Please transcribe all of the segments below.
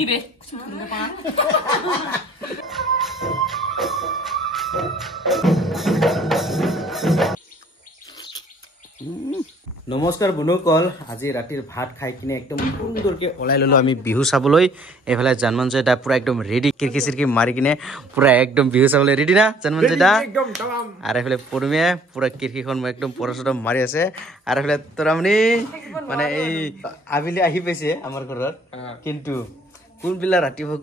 নিবে নমস্কাৰ বন্ধুসকল আজি ৰাতিৰ ভাত খাই কিনে একদম সুন্দৰকে ওলাই ললো আমি বিহু চাবলৈ এফালে জানমঞ্জয় দা পুৰা একদম ৰেডি কিৰকি চিৰকি মাৰি কিনে পুৰা একদম বিহু চাবলৈ ৰেডি না জানমঞ্জয় দা আৰু এফালে পৰমে পুৰা কিৰকিখন একদম পৰছটো মাৰি আছে আৰু এফালে তৰামনি মানে এই আবিলি আহি পাইছে আমাৰ ঘৰত কিন্তু কোনবিলা ৰাতিপুৱা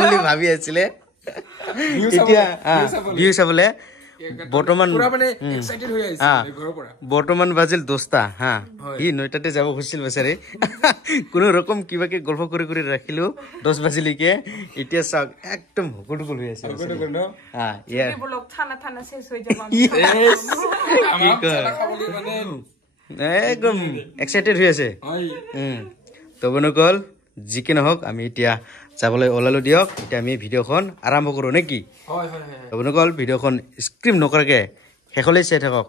বুলি ভাবি আছিলে এতিয়া বিহু চাবলৈ বৰ্তমান বাজিল 10টা হা ই 9টাতে যাব খুজিছিল বেচাৰি কোনো ৰকম কিবাকে গল্প কৰি কৰি ৰাখিলো 10 বাজিলৈকে এতিয়া চাওক একদম হুকুটুকুল হৈ আছে হা ইয়াৰ ঠাণ্ডা শেষ হৈ যাব একদম এক্সাইটেড হৈ আছে তো বন্ধুসকল যিকি নহওক আমি এতিয়া যাবলৈ ওলালো দিয়ক এতিয়া আমি ভিডিঅ'খন আৰম্ভ কৰো নেকি বন্ধুসকল ভিডিঅ'খন স্ক্ৰিপ্ট নকৰাকে শেষলৈ চাই থাকক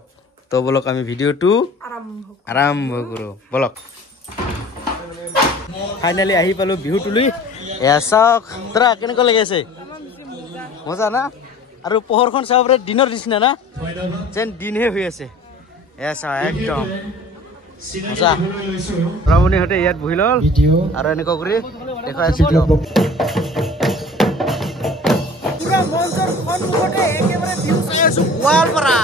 তো বলক আমি ভিডিঅ'টো আৰম্ভ কৰো বলক ফাইনালি আহি পালো বিহু তুলি এয়া চাওক তৰা কেনেকুৱা লাগি আছে মজা না আৰু পোহৰখন চাবলৈ দিনৰ নিচিনা না যেন দিনহে হৈ আছে এয়া চাওক একদম মজা ৰামণীহঁতে ইয়াত বহি ল'ল আৰু এনেকুৱা কৰি দেখুৱাই আছো পুৰা মঞ্চৰ সন্মুখতে একেবাৰে ভিউ চাই আছো গোৱালপাৰা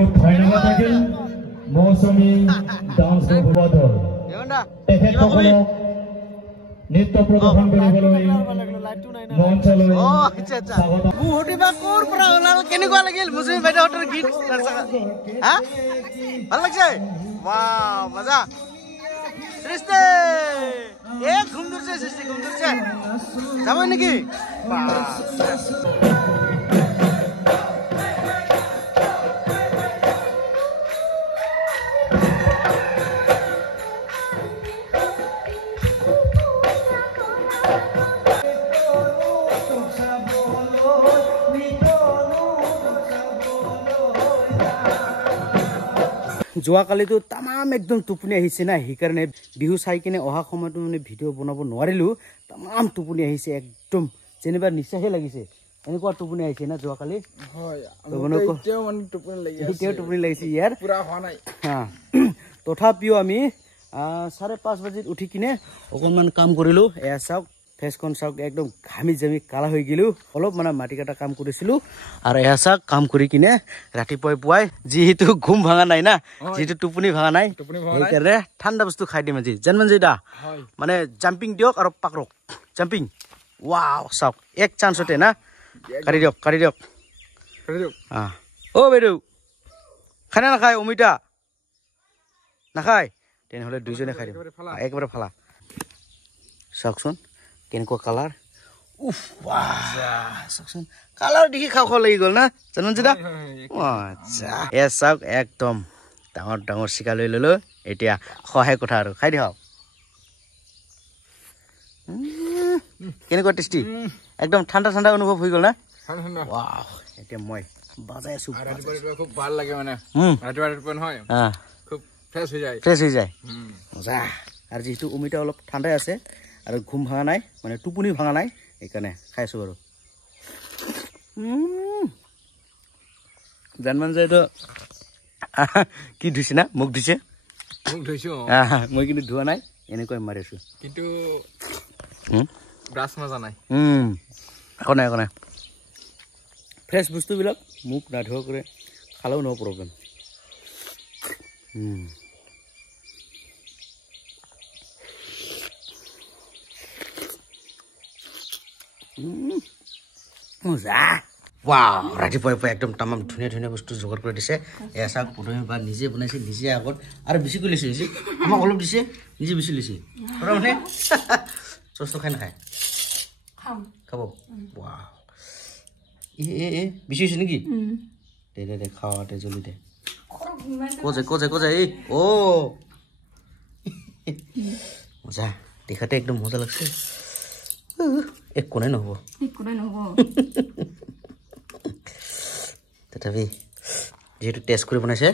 বহুত ধন্যবাদ থাকিল মৌচুমী ডান্স গ্ৰুপ দল তেখেতসকলক নৃত্য প্ৰদৰ্শন কৰিবলৈ মঞ্চলৈ স্বাগতম। কেনেকুৱা লাগিল মৌচুমী বাইদেউহঁতৰ গীত ভাল লাগিছে वाह मजा सृष्टि एक घुमदुर से सृष्टि घुमदुर से जाबो नेकी যোৱাকালিতো তামাম একদম টোপনি আহিছে না সেইকাৰণে বিহু চাই কিনে অহা সময়তো মানে ভিডিঅ' বনাব নোৱাৰিলো তামাম টোপনি আহিছে একদম যেনিবা নিচাহে লাগিছে এনেকুৱা টোপনি আহিছে না যোৱাকালি হয় এতিয়াও মানে টোপনি লাগিছে ইয়াৰ পুৰা হোৱা নাই তথাপিও আমি 5:30 বজাত উঠি কিনে অকণমান কাম কৰিলো এয়া চাওক ফেচখন চাওক একদম ঘামি জামি কালা হৈ গিলো অলপ মানে মাটি কাটা কাম কৰিছিলো আৰু এয়া চাওক কাম কৰি কিনে ৰাতিপুৱাই পুৱাই যিহেতু ঘুম ভাঙা নাই না যিহেতু টোপনি ভাঙা নাই সেইকাৰণে ঠাণ্ডা বস্তু খাই দিম আজি জানমান যেটা মানে জাম্পিং দিয়ক আৰু পাকৰক জাম্পিং ৱাও চাওক এক চান্সতে না কাটি দিয়ক অ বাইদেউ খানা নাখায় অমিতা নাখায় তেনেহ'লে দুইজনে খাই দিম একেবাৰে ফালা চাওকচোন কেনেকুৱা কালাৰ উফ চাওকচোন কালাৰ দেখি খাওঁ লাগি গ'ল না জানন যেটা আচ্ছা এ চাওক একদম ডাঙৰ ডাঙৰ চিকা লৈ ল'লো এতিয়া সহায় কথা আৰু খাই দিয়ক কেনেকুৱা টেষ্টি একদম ঠাণ্ডা ঠাণ্ডা অনুভৱ হৈ গ'ল না ৱাও এতিয়া মই বাজাই আছো খুব ভাল লাগে মানে ৰাতিপুৱা নহয় খুব ফ্ৰেছ হৈ যায় মজা আৰু যিহেতু অমিতা অলপ ঠাণ্ডাই আছে আৰু ঘুম ভাঙা নাই মানে টোপনি ভাঙা নাই সেইকাৰণে খাইছো বাৰু জানমান যে এইটো কি ধুইছে না মোক ধুইছে মই কিন্তু ধোৱা নাই এনেকৈ মাৰিছো কিন্তু ব্ৰাছ মজা নাই একো নাই ফ্ৰেছ বস্তুবিলাক মোক নাধোৱা কৰি খালেও ন' প্ৰব্লেম মজা ৱাও ৰাতিপুৱাই একদম তামাম ধুনীয়া ধুনীয়া বস্তু যোগাৰ কৰি দিছে এয়া চাওক প্ৰথমে বা নিজে বনাইছে নিজে আগত আৰু বেছি কৰি লৈছে আমাক অলপ দিছে নিজে বেছি লৈছে মানে চচটো খাই নাখায় খাব ৱাও এ বেছি হৈছে নেকি দে খাওয়াতে জলদি দে কোজে এই ও মজা দেখাতে একদম মজা লাগছে একো নাই নহব তথাপি যেহেতু টেষ্ট কৰি বনাইছে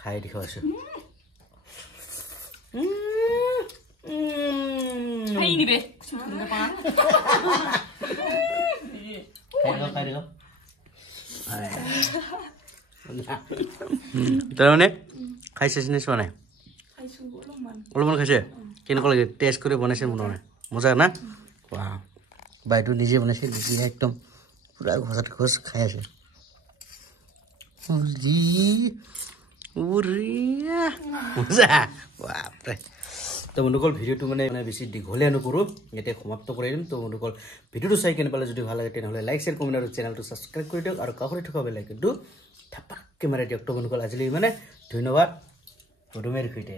খাই দেখুৱাইছো তাৰমানে খাইছে চিনি চোৱা নাই অলপমান খাইছে কেনেকুৱা লাগে টেষ্ট কৰি বনাইছে মনত নাই মজা না বাইদেউ নিজে বনাইছে নিজে একদম পুৰা ঘোষাত ঘোষ খাই আছে তো বন্ধুসকল ভিডিঅ'টো মানে বেছি দীঘলীয়া নকৰোঁ ইয়াতে সমাপ্ত কৰি দিম তো বন্ধুসকল ভিডিঅ'টো চাই কেনে পালে যদি ভাল লাগে তেনেহ'লে লাইক শ্বেয়াৰ কমেণ্ট আৰু চেনেলটো ছাবস্ক্ৰাইব কৰি দিয়ক আৰু কাষতে থকা বেল আইকনটো থাপাককৈ মাৰি দিয়ক তো বন্ধুসকল আজিলৈ মানে ধন্যবাদ পদুমেৰ সৈতে